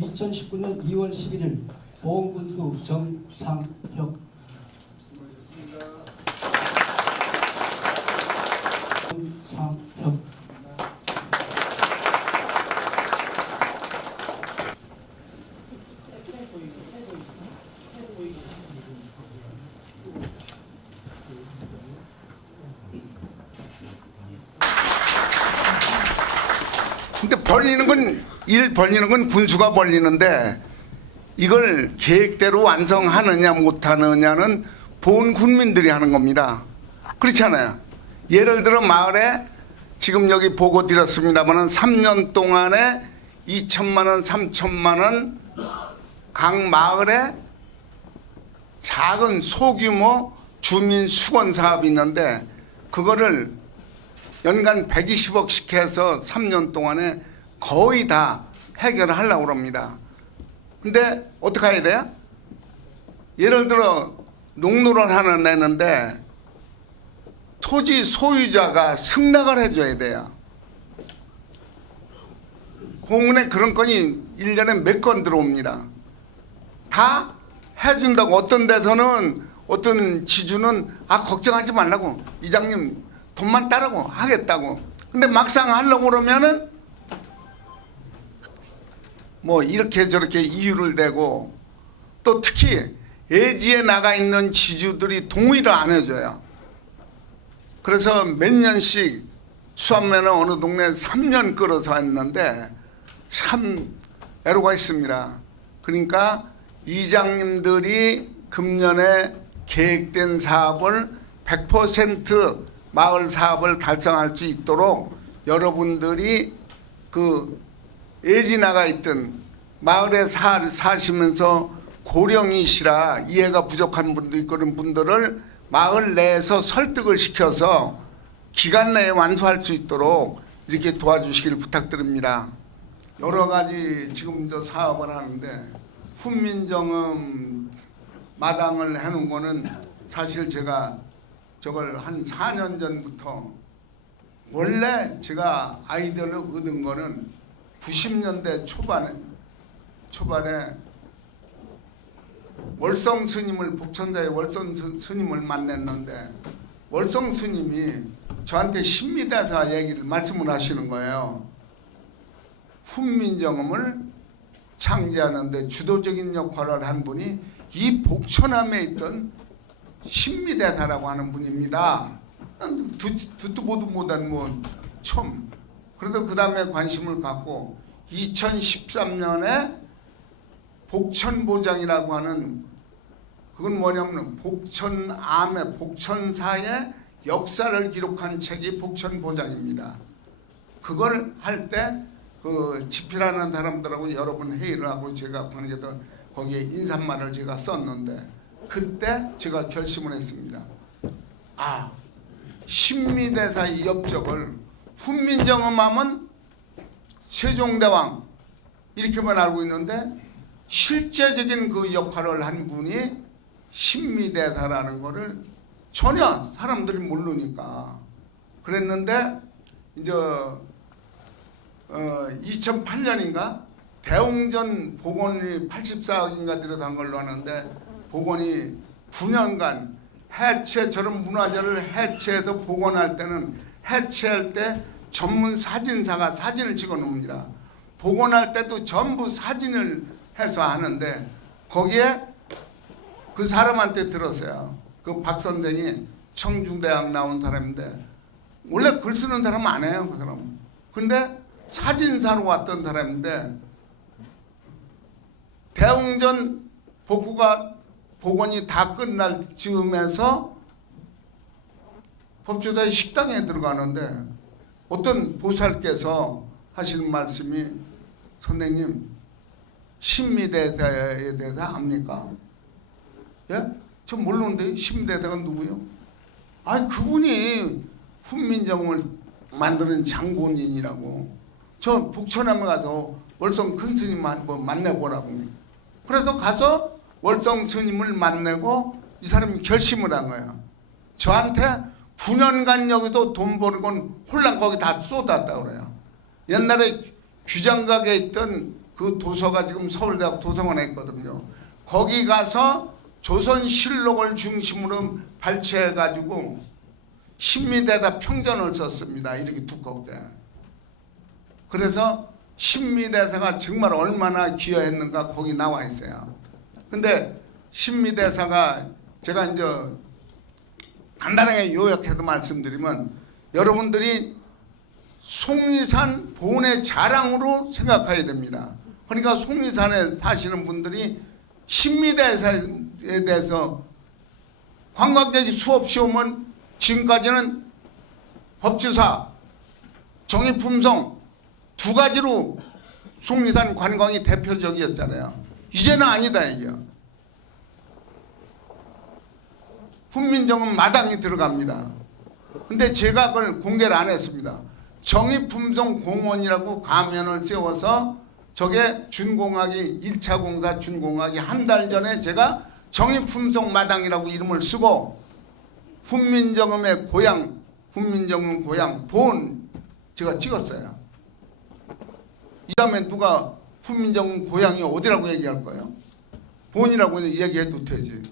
2019년 2월 11일 보훈군수 정상혁 정상혁 근데 벌리는 건 군수가 벌리는데 이걸 계획대로 완성하느냐 못하느냐는 본 군민들이 하는 겁니다. 그렇잖아요. 예를 들어 마을에 지금 여기 보고 드렸습니다만은 3년 동안에 2천만 원, 3천만 원 각 마을에 작은 소규모 주민 수건 사업이 있는데 그거를 연간 120억씩 해서 3년 동안에 거의 다 해결을 하려고 합니다. 근데 어떻게 해야 돼요? 예를 들어 농로를 하나 내는데 토지 소유자가 승낙을 해줘야 돼요. 공원에 그런 건이 1년에 몇 건 들어옵니다. 다 해준다고. 어떤 데서는 어떤 지주는 걱정하지 말라고, 이장님 돈만 따라고 하겠다고. 근데 막상 하려고 그러면은 뭐 이렇게 저렇게 이유를 대고, 또 특히 예지에 나가 있는 지주들이 동의를 안 해줘요. 그래서 몇 년씩 수암면허 어느 동네 3년 끌어서 했는데 참 애로가 있습니다. 그러니까 이장님들이 금년에 계획된 사업을 100% 마을 사업을 달성할 수 있도록 여러분들이 그 예지 나가 있던 마을에 사시면서 고령이시라 이해가 부족한 분도 있고 그런 분들을 마을 내에서 설득을 시켜서 기간 내에 완수할 수 있도록 이렇게 도와주시길 부탁드립니다. 여러 가지 지금 저 사업을 하는데 훈민정음 마당을 해놓은 거는 사실 제가 저걸 한 4년 전부터, 원래 제가 아이디어를 얻은 거는 90년대 초반에 월성 스님을, 복천자의 월성 스님을 만났는데 월성 스님이 저한테 신미대사 얘기를 말씀을 하시는 거예요. 훈민정음을 창제하는데 주도적인 역할을 한 분이 이 복천함에 있던 신미대사라고 하는 분입니다. 듣도 보도 못한 뭐 처음. 그래도 그 다음에 관심을 갖고 2013년에 복천보장이라고 하는, 그건 뭐냐면 복천암의 복천사의 역사를 기록한 책이 복천보장입니다. 그걸 할 때 그 집필하는 사람들하고 여러 번 회의를 하고 제가 거기에 인사말을 제가 썼는데 그때 제가 결심을 했습니다. 신미대사 이 업적을 훈민정음하면 세종대왕 이렇게만 알고 있는데 실제적인 그 역할을 한 분이 신미대사라는 거를 전혀 사람들이 모르니까 그랬는데, 이제 2008년인가 대웅전 복원이 84억인가 들어간 걸로 하는데, 복원이 9년간 해체, 저런 문화재를 해체해서 복원할 때는 해체할 때 전문 사진사가 사진을 찍어 놓습니다. 복원할 때도 전부 사진을 해서 하는데 거기에 그 사람한테 들었어요. 그 박 선생이 청중대학 나온 사람인데 원래 글 쓰는 사람은 안 해요, 그 사람은. 근데 사진사로 왔던 사람인데 대웅전 복구가 복원이 다 끝날 즈음에서 법조사의 식당에 들어가는데 어떤 보살께서 하시는 말씀이, 선생님 신미대사에 대해서 압니까? 예? 저 모르는데 신미대사가 누구요? 그분이 훈민정음을 만드는 장본인이라고. 저 북천암에 가서 월성 큰 스님 한번 만나보라고. 그래서 가서 월성 스님을 만나고 이 사람이 결심을 한 거예요. 저한테 9년간 여기서 돈 버는 건 홀랑 거기 다 쏟았다고 그래요. 옛날에 규장각에 있던 그 도서가 지금 서울대학 도서관에 있거든요. 거기 가서 조선실록을 중심으로 발췌해가지고 신미대에다 평전을 썼습니다. 이렇게 두껍게. 그래서 신미대사가 정말 얼마나 기여했는가 거기 나와 있어요. 근데 신미대사가 제가 이제 간단하게 요약해서 말씀드리면 여러분들이 속리산 보훈의 자랑으로 생각해야 됩니다. 그러니까 속리산에 사시는 분들이 신미대사에 대해서 관광객이 수없이 오면 지금까지는 법주사, 정의품성 두 가지로 속리산 관광이 대표적이었잖아요. 이제는 아니다 이게요. 훈민정음 마당이 들어갑니다. 근데 제가 그걸 공개를 안 했습니다. 정의품성 공원이라고 가면을 세워서 저게 준공하기 1차 공사 준공하기 한 달 전에 제가 정의품성 마당이라고 이름을 쓰고 훈민정음의 고향, 훈민정음 고향 본 제가 찍었어요. 이 다음에 누가 훈민정음 고향이 어디라고 얘기할 거예요? 본이라고 얘기해도 되지.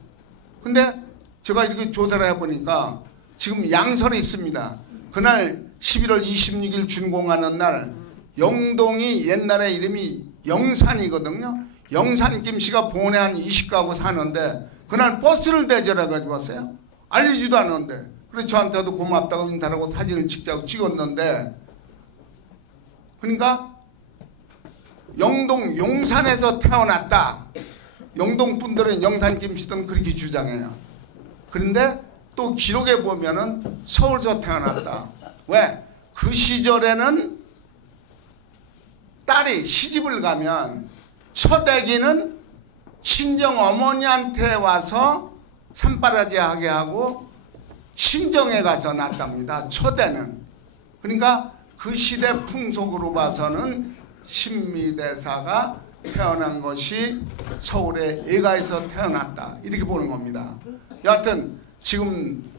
근데 제가 이렇게 조사를 해보니까 지금 양설이 있습니다. 그날 11월 26일 준공하는 날 영동이 옛날에 이름이 영산이거든요. 영산 김씨가 본에 한 20가구 사는데 그날 버스를 대절해 가지고 왔어요. 알리지도 않았는데. 그래서 저한테도 고맙다고 인사하고 사진을 찍자고 찍었는데 그러니까 영동 용산에서 태어났다. 영동 분들은 영산 김씨든 그렇게 주장해요. 그런데 또 기록에 보면은 서울서 태어났다. 왜? 그 시절에는 딸이 시집을 가면 첫 아기는 친정 어머니한테 와서 산바라지 하게 하고 친정에 가서 낳답니다. 첫애는. 그러니까 그 시대 풍속으로 봐서는 신미대사가 태어난 것이 서울의 예가에서 태어났다. 이렇게 보는 겁니다. 여하튼 지금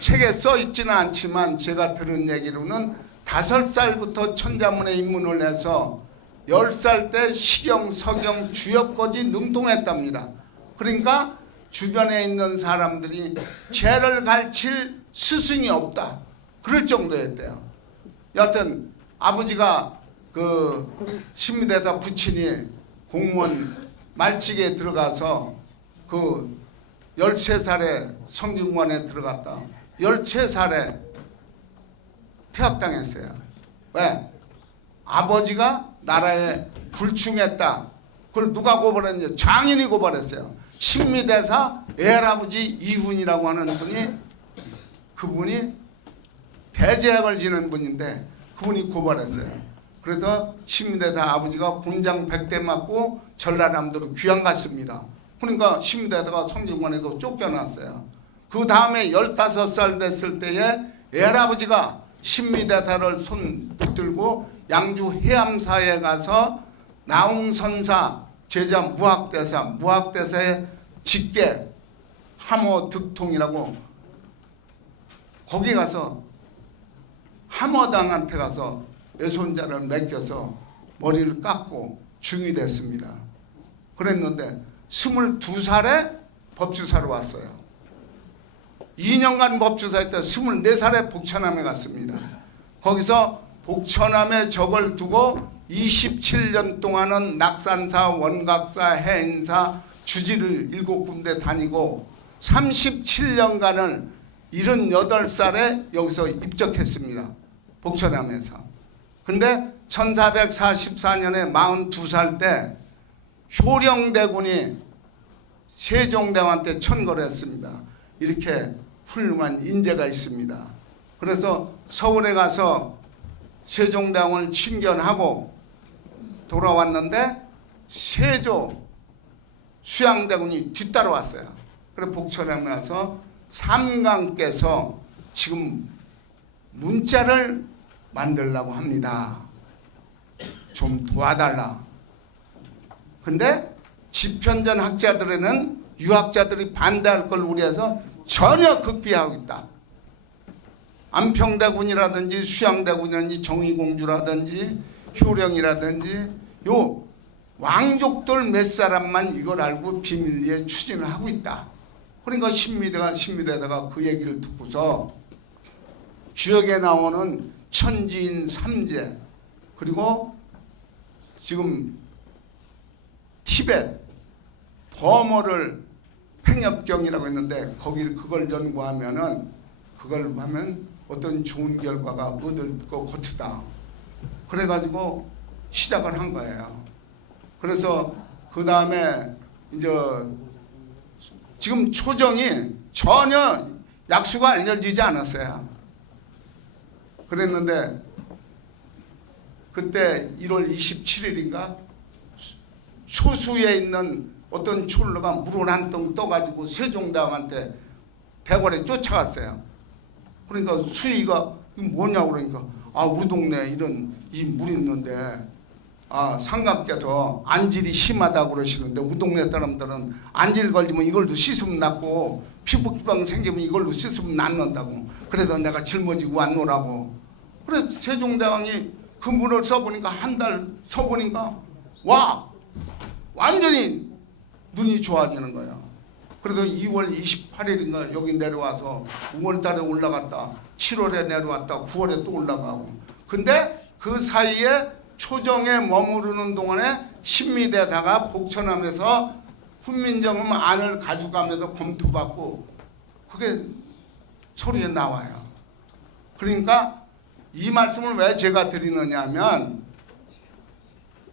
책에 써 있지는 않지만 제가 들은 얘기로는 5살부터 천자문에 입문을 해서 10살 때 시경, 서경, 주역까지 능통했답니다. 그러니까 주변에 있는 사람들이 죄를 가르칠 스승이 없다. 그럴 정도였대요. 여하튼 아버지가 그 신미대사 부친이 공무원 말직에 들어가서 그 13살에 성균관에 들어갔다. 13살에 퇴학당했어요. 왜? 아버지가 나라에 불충했다. 그걸 누가 고발했냐? 장인이 고발했어요. 신미대사 외할아버지 이훈이라고 하는 분이 그분이 대제학을 지는 분인데 그분이 고발했어요. 그래서 신미대사 아버지가 곤장 100대 맞고 전라남도로 귀양 갔습니다. 그러니까 신미대사가 성균관에도 쫓겨났어요. 그 다음에 15살 됐을 때에 외할아버지가 신미대사를 손 붙들고 양주 해암사에 가서 나홍선사 제자 무학대사의 직계 함어 득통이라고 거기 가서 함어당한테 가서 외손자를 맡겨서 머리를 깎고 중이 됐습니다. 그랬는데 22살에 법주사로 왔어요. 2년간 법주사 때 24살에 복천암에 갔습니다. 거기서 복천암에 적을 두고 27년 동안은 낙산사, 원각사, 해인사, 주지를 7군데 다니고 37년간을 78살에 여기서 입적했습니다. 복천암에서. 근데 1444년에 42살 때 효령대군이 세종대왕한테 천거를 했습니다. 이렇게 훌륭한 인재가 있습니다. 그래서 서울에 가서 세종대왕을 친견하고 돌아왔는데 세조 수양대군이 뒤따라왔어요. 그래서 복천에 가서 삼강께서 지금 문자를 만들려고 합니다. 좀 도와달라. 근데 집현전 학자들에는 유학자들이 반대할 걸 우려해서 전혀 극비하고 있다. 안평대군이라든지 수양대군이라든지 정의공주라든지 효령이라든지 요 왕족들 몇 사람만 이걸 알고 비밀리에 추진을 하고 있다. 그러니까 신미대에다가 그 얘기를 듣고서 주역에 나오는 천지인 삼재, 그리고 지금 티벳 버머를 팽협경이라고 했는데 거기 그걸 연구하면 어떤 좋은 결과가 얻을 것 같다. 그래가지고 시작을 한 거예요. 그래서 그 다음에 이제 지금 초정이 전혀 약수가 알려지지 않았어요. 그랬는데 그때 1월 27일인가 초수에 있는 어떤 촐로가 물을 한 덩 떠가지고 세종대왕한테 대궐에 쫓아갔어요. 그러니까 수의가 이거 뭐냐고 그러니까 우리 동네에 이런 이 물이 있는데 상감께서 안질이 심하다고 그러시는데 우리 동네 사람들은 안질 걸리면 이걸로 씻으면 낫고 피부병 생기면 이걸로 씻으면 낫는다고. 그래서 내가 짊어지고 왔노라고. 그래서 세종대왕이 그 물을 써보니까 한 달 써보니까 완전히 눈이 좋아지는 거예요. 그래서 2월 28일인가 여기 내려와서 5월달에 올라갔다 7월에 내려왔다 9월에 또 올라가고. 근데 그 사이에 초정에 머무르는 동안에 신미대에다가 복천함에서 훈민정음 안을 가져가면서 검토받고 그게 소리에 나와요. 그러니까 이 말씀을 왜 제가 드리느냐 하면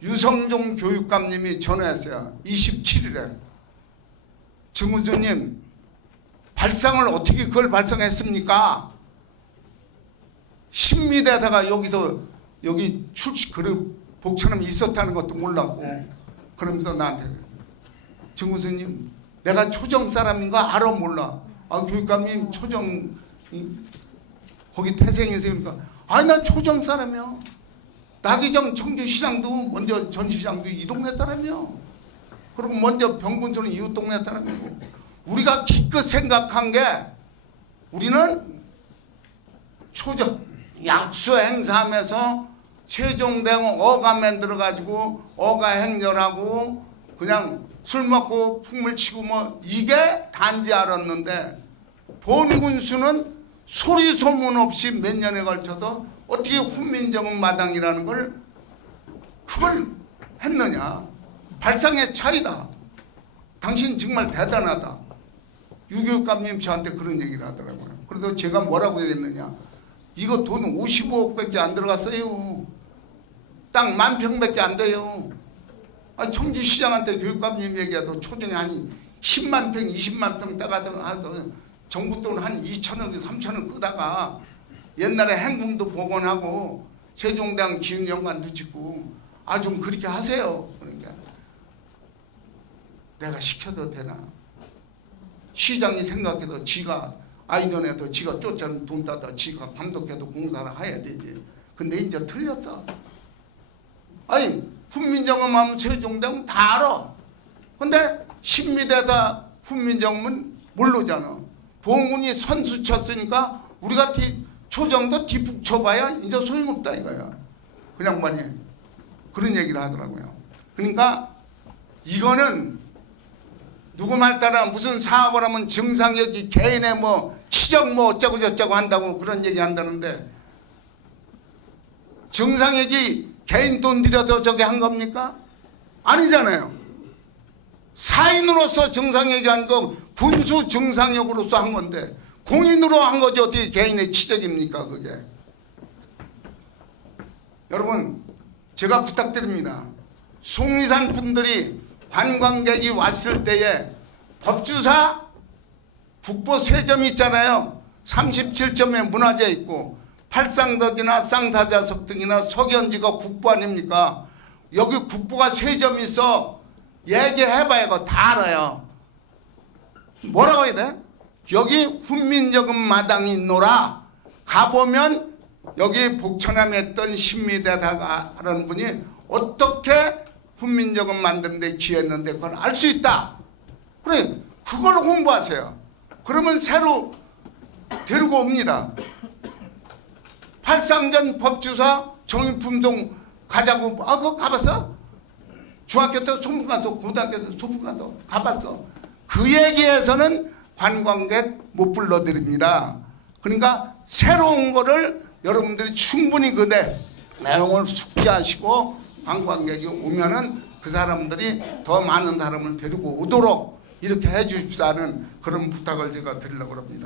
유성종 교육감님이 전화했어요. 27일에 정우주님 발상을 어떻게 그걸 발상했습니까? 신미대에다가 여기 복천함이 있었다는 것도 몰랐고. 그러면서 나한테 정우주님 내가 초정 사람인가 알아 몰라. 교육감님 초정 거기 태생이세요. 아니 난 초정 사람이야. 나기정 청주시장도 먼저 전시장도 이 동네 사람이야. 그리고 먼저 병군소는 이웃 동네 사람이고. 우리가 기껏 생각한 게 우리는 초정 약수 행사하면서 세종대왕 어가 만들어가지고 어가 행렬하고 그냥 술 먹고 풍물 치고 뭐 이게 단지 알았는데 본군수는 소리 소문 없이 몇 년에 걸쳐서 어떻게 훈민정음 마당이라는 그걸 했느냐. 발상의 차이다. 당신 정말 대단하다. 유교감님 저한테 그런 얘기를 하더라고요. 그래서 제가 뭐라고 얘기했느냐. 이거 돈 55억밖에 안 들어갔어요. 땅 10,000평밖에 안 돼요. 청주시장한테 교육감님 얘기해도 초정에 한 10만 평, 20만 평 따가든 정부 돈 한 2천억, 3천억 끄다가 옛날에 행궁도 복원하고 세종대왕 기흥연관도 짓고 좀 그렇게 하세요. 그러니까 내가 시켜도 되나? 시장이 생각해도 지가 아이돈에도 지가 쫓아는 돈 따다 지가 감독해도 공사를 해야 되지. 근데 이제 틀렸어. 훈민정음 하면 세종대왕 다 알아. 근데 신미대다 훈민정음은 모르잖아. 봉훈이 선수 쳤으니까 우리가 초정도 뒷북 쳐봐야 이제 소용없다 이거야. 그냥 많이 그런 얘기를 하더라고요. 그러니까 이거는 누구 말 따라 무슨 사업을 하면 정상적이 개인의 치적 어쩌고 저쩌고 한다고 그런 얘기 한다는데 정상적이 개인 돈 들여서 저게 한 겁니까? 아니잖아요. 사인으로서 정상적이 한 거 군수 정상역으로서 한 건데 공인으로 한 거지 어떻게 개인의 치적입니까 그게. 여러분 제가 부탁드립니다. 숭리산 분들이 관광객이 왔을 때에 법주사 국보 3점 있잖아요. 37점에 문화재 있고 팔상덕이나 쌍사자석 등이나 석연지가 국보 아닙니까? 여기 국보가 3점 있어. 얘기해봐야 이거 다 알아요. 뭐라고 해야 돼? 여기 훈민정음 마당이 있노라. 가보면 여기 복천함에 있던 신미대다가 하는 분이 어떻게 훈민정음 만드는데 기했는데 그걸 알 수 있다. 그래 그걸 홍보하세요. 그러면 새로 데리고 옵니다. 팔상전 법주사 정인품종 가자고 그거 가봤어? 중학교 때 소풍 가서 고등학교 때 소풍 가서 가봤어. 그 얘기에서는 관광객 못 불러드립니다. 그러니까 새로운 거를 여러분들이 충분히 그 내용을 숙지하시고 관광객이 오면은 그 사람들이 더 많은 사람을 데리고 오도록 이렇게 해 주십사는 그런 부탁을 제가 드리려고 합니다.